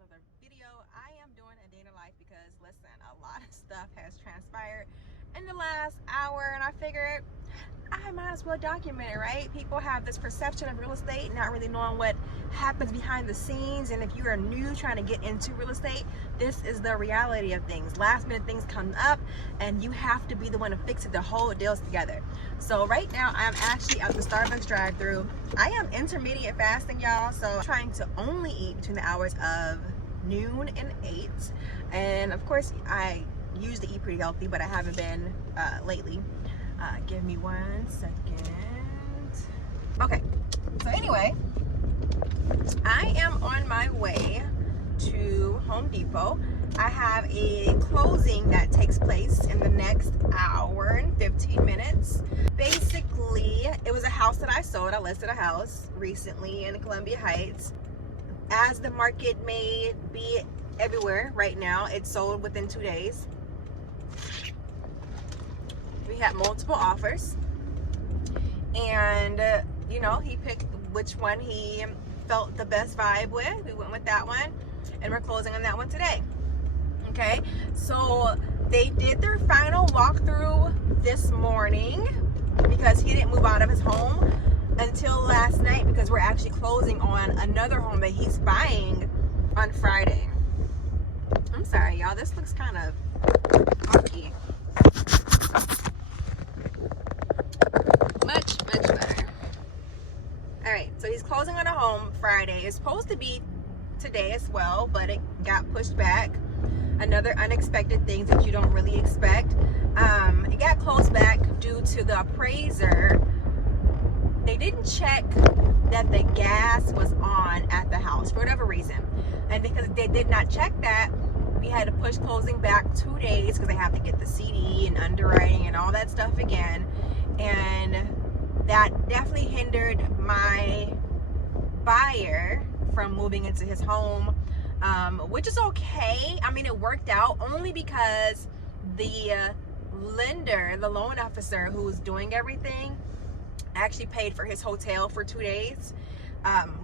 another video. I am doing a day in the life because listen, a lot of stuff has transpired in the last hour, and I figured I might as well document it, right? People have this perception of real estate, not really knowing what happens behind the scenes. And if you are new trying to get into real estate, this is the reality of things. Last minute things come up and you have to be the one to fix it, the whole deal's together. So right now I'm actually at the Starbucks drive-thru. I am intermediate fasting, y'all, so I'm trying to only eat between the hours of noon and 8. And of course I usually eat pretty healthy, but I haven't been lately. Give me 1 second. Okay, so anyway, I am on my way to Home Depot. I have a closing that takes place in the next hour and 15 minutes. Basically, it was a house that I sold. I listed a house recently in Columbia Heights. As the market may be everywhere right now, it sold within 2 days. We had multiple offers, and you know, he picked which one he felt the best vibe with. We went with that one, and we're closing on that one today. Okay, so they did their final walkthrough this morning because he didn't move out of his home until last night, because we're actually closing on another home that he's buying on Friday. I'm sorry, y'all, this looks kind of funky. Much better. All right, so he's closing on a home Friday. It's supposed to be today as well, but it got pushed back. Another unexpected thing that you don't really expect. It got closed back due to the appraiser. They didn't check that the gas was on at the house for whatever reason, and because they did not check that, we had to push closing back 2 days because they have to get the CD and underwriting and all that stuff again. And that definitely hindered my buyer from moving into his home, which is okay. I mean, it worked out only because the lender, the loan officer who was doing everything, actually paid for his hotel for 2 days,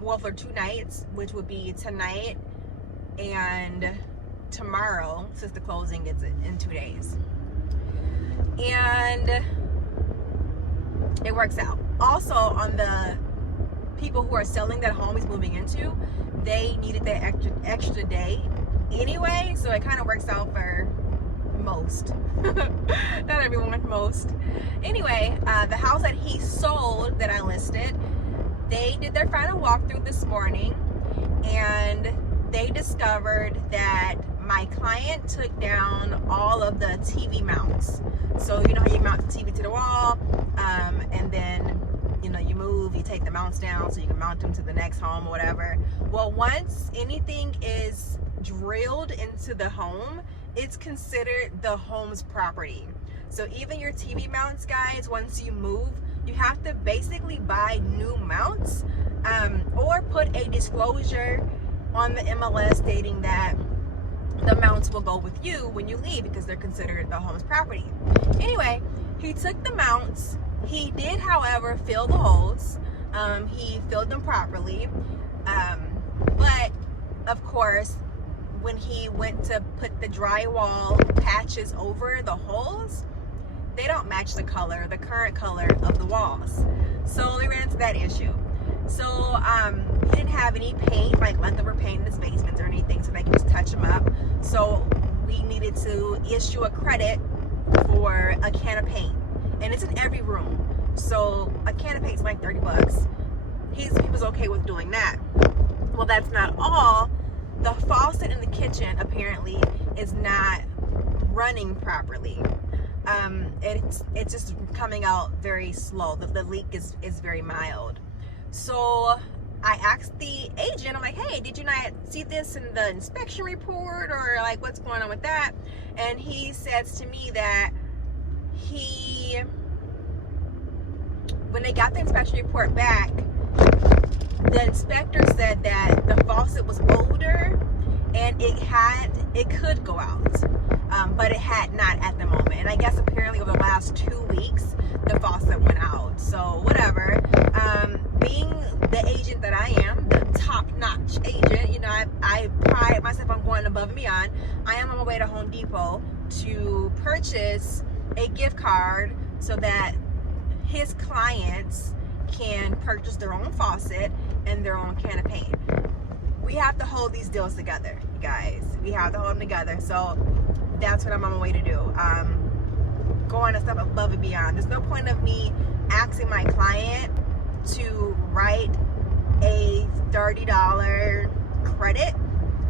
well, for 2 nights, which would be tonight and tomorrow, since the closing is in 2 days. And it works out. Also, on the people who are selling that home he's moving into, they needed that extra day anyway, so it kind of works out for most. Not everyone, most. Anyway, the house that he sold that I listed, they did their final walkthrough this morning, and they discovered that my client took down all of the TV mounts. So you know how you mount the TV to the wall, and then you know you move, you take the mounts down so you can mount them to the next home or whatever. Well, once anything is drilled into the home, it's considered the home's property. So even your TV mounts, guys, once you move, you have to basically buy new mounts, or put a disclosure on the MLS stating that the mounts will go with you when you leave because they're considered the home's property. Anyway, he took the mounts. He did, however, fill the holes. He filled them properly. But of course, when he went to put the drywall patches over the holes, they don't match the current color of the walls. So we ran into that issue. So he didn't have any paint, like leftover paint in his basement or anything, so they can just touch them up. So we needed to issue a credit for a can of paint, and it's in every room. So a can of paint's like 30 bucks. He was okay with doing that. Well, that's not all. The faucet in the kitchen apparently is not running properly. It's just coming out very slow. The leak is very mild. So I asked the agent, I'm like, hey, did you not see this in the inspection report, or like what's going on with that? And he says to me that when they got the inspection report back, the inspector said that the faucet was older and it could go out, but it had not at the moment. And I guess apparently over the last 2 weeks the faucet went out. So whatever. Being the agent that I am, the top-notch agent, you know, I pride myself going above and beyond. I am on my way to Home Depot to purchase a gift card so that his clients can purchase their own faucet and their own can of paint. We have to hold these deals together, you guys. We have to hold them together. So that's what I'm on my way to do. Going a step above and beyond. There's no point of me asking my client to write a $30 credit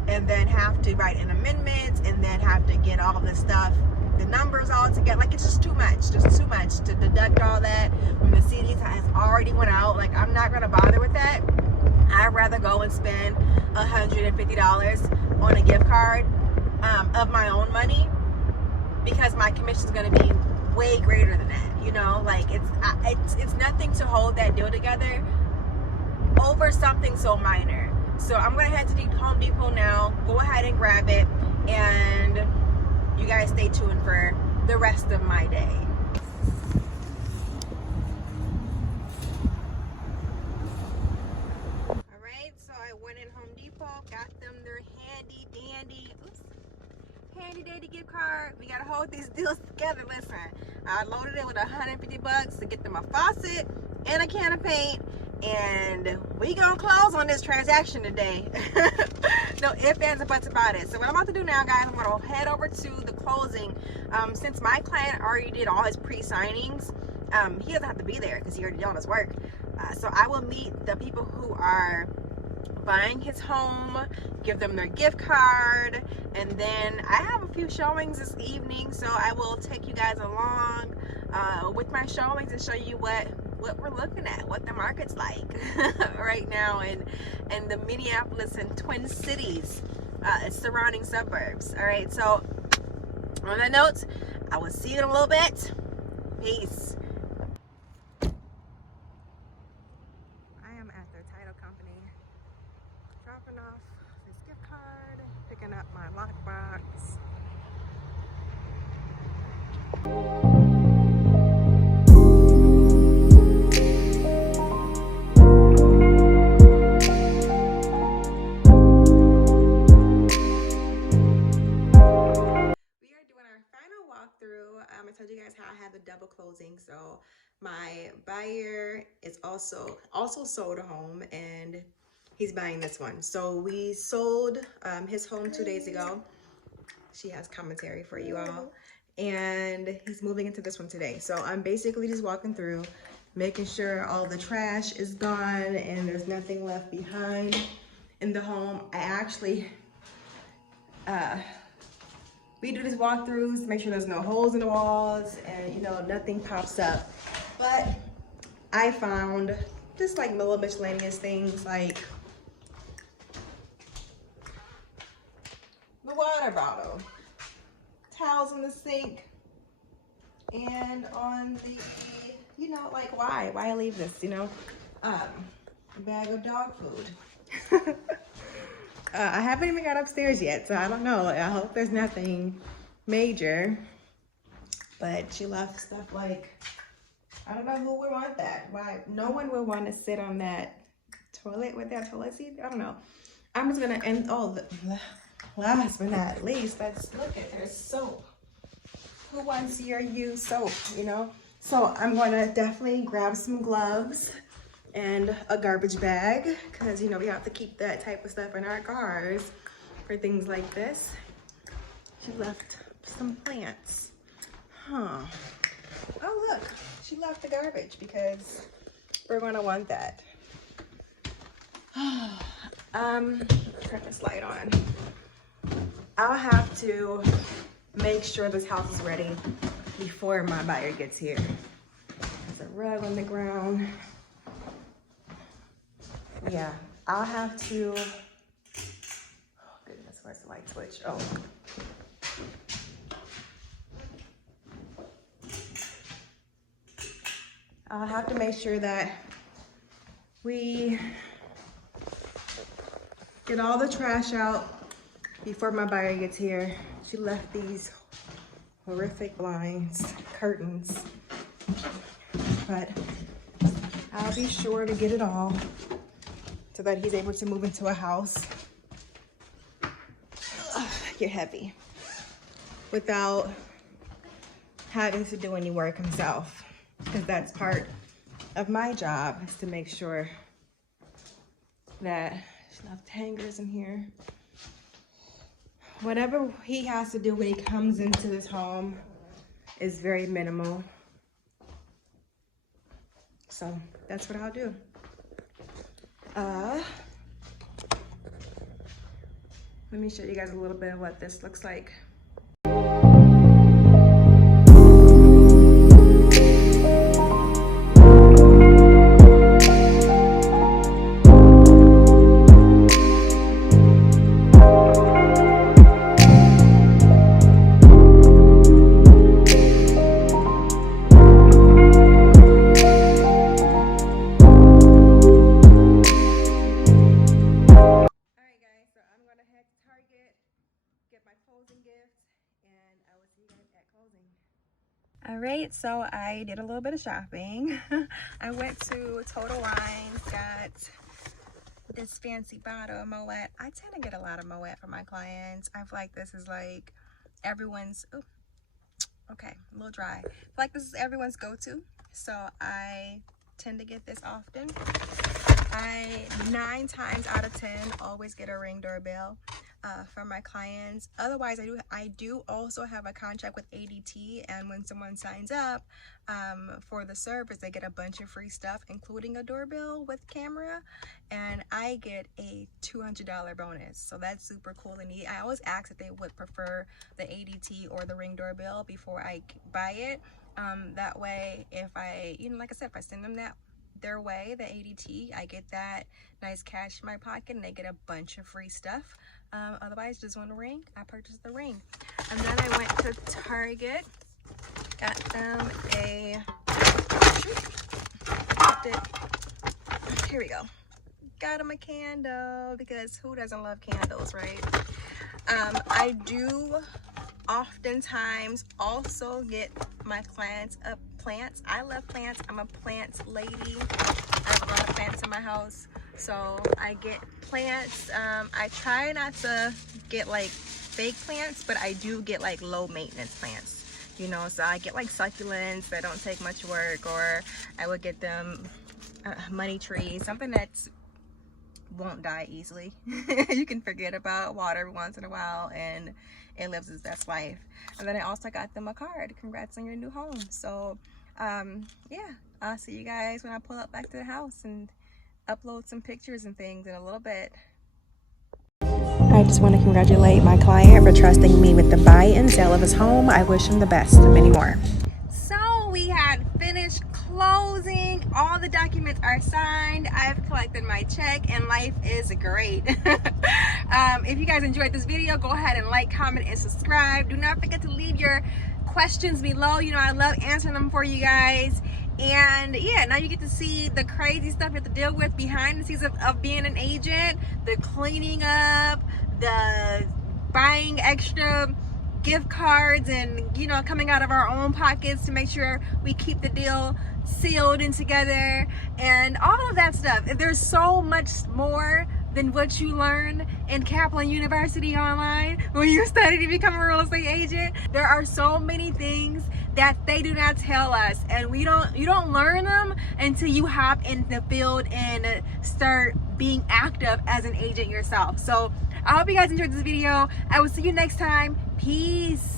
and then have to write an amendment and then have to get all the stuff, the numbers all together. Like, it's just too much to deduct all that when the CD has already went out. Like, I'm not gonna bother with that. I'd rather go and spend $150 on a gift card of my own money, because my commission is going to be way greater than that. You know, like, it's nothing to hold that deal together over something so minor. So I'm going to head to the Home Depot now, go ahead and grab it, and you guys stay tuned for the rest of my day. Alright, so I went in Home Depot, got them their handy dandy gift card. We gotta hold these deals together. Listen, I loaded it with $150 to get them a faucet and a can of paint, and we gonna close on this transaction today. No ifs, ands, or buts about it. So what I'm about to do now, guys, I'm gonna head over to the closing. Since my client already did all his pre-signings, he doesn't have to be there because he already did all his work. So I will meet the people who are buying his home, give them their gift card, and then I have a few showings this evening, so I will take you guys along with my showings and show you what we're looking at, what the market's like right now in the Minneapolis and Twin Cities, surrounding suburbs. All right, so on that note, I will see you in a little bit. Peace. I am at the title company, dropping off this gift card, picking up my lockbox. We are doing our final walkthrough. I told you guys how I had the double closing. So my buyer is also sold a home, and he's buying this one. So we sold his home 2 days ago. She has commentary for you all. And he's moving into this one today. So I'm basically just walking through, making sure all the trash is gone and there's nothing left behind in the home. I actually, we do these walkthroughs to make sure there's no holes in the walls and, you know, nothing pops up. But I found just like little miscellaneous things, like the water bottle, towels in the sink, and on the, you know, like, why leave this, you know, a bag of dog food. I haven't even got upstairs yet, so I don't know. I hope there's nothing major, but she left stuff like, I don't know who would want that. Why no one would want to sit on that toilet with that toilet seat. I don't know. I'm just gonna end. Oh, last but not least, let's look at there's soap. Who wants your used soap, you know? So I'm gonna definitely grab some gloves and a garbage bag, because, you know, we have to keep that type of stuff in our cars for things like this. She left some plants. Huh. Oh, look, she left the garbage because we're gonna want that. Turn this light on. I'll have to make sure this house is ready before my buyer gets here. There's a rug on the ground. Yeah, I'll have to, oh goodness, where's the light switch? Oh. I'll have to make sure that we get all the trash out before my buyer gets here. She left these horrific blinds, curtains, but I'll be sure to get it all so that he's able to move into a house. get heavy without having to do any work himself, because that's part of my job, is to make sure that there's enough hangers in here. Whatever he has to do when he comes into this home is very minimal. So that's what I'll do. Let me show you guys a little bit of what this looks like. All right, so I did a little bit of shopping. I went to Total Wines, got this fancy bottle of Moet. I tend to get a lot of Moet for my clients. I feel like this is like everyone's, ooh, okay, a little dry. I feel like this is everyone's go-to, so I tend to get this often. I 9 times out of 10 always get a Ring doorbell for my clients. Otherwise, I do also have a contract with ADT, and when someone signs up for the service, they get a bunch of free stuff, including a doorbell with camera, and I get a $200 bonus. So that's super cool and neat. I always ask if they would prefer the ADT or the Ring doorbell before I buy it. That way, if I, like I said, if I send them their way, the ADT, I get that nice cash in my pocket, and they get a bunch of free stuff. Otherwise, just want a Ring, I purchased the Ring. And then I went to Target, got them here we go. Got them a candle, because who doesn't love candles, right? I do oftentimes also get my clients plants. I love plants. I'm a plants lady. I have a lot of plants in my house, so I get plants. I try not to get like fake plants, but I do get like low maintenance plants, so I get like succulents that don't take much work, or I would get them money trees, something that's won't die easily. You can forget about water once in a while and it lives its best life. And then I also got them a card, congrats on your new home. So yeah, I'll see you guys when I pull up back to the house and upload some pictures and things in a little bit. I just want to congratulate my client for trusting me with the buy and sale of his home. I wish him the best and many more. So we had finished closing. All the documents are signed. I've collected my check and life is great. If you guys enjoyed this video, go ahead and like, comment, and subscribe. Do not forget to leave your questions below. I love answering them for you guys. And yeah, now you get to see the crazy stuff you have to deal with behind the scenes of being an agent, the cleaning up, the buying extra gift cards, and coming out of our own pockets to make sure we keep the deal sealed and together, and all of that stuff. There's so much more than what you learn in Kaplan University online when you study to become a real estate agent. There are so many things that they do not tell us, and you don't learn them until you hop in the field and start being active as an agent yourself. So I hope you guys enjoyed this video. I will see you next time. Peace.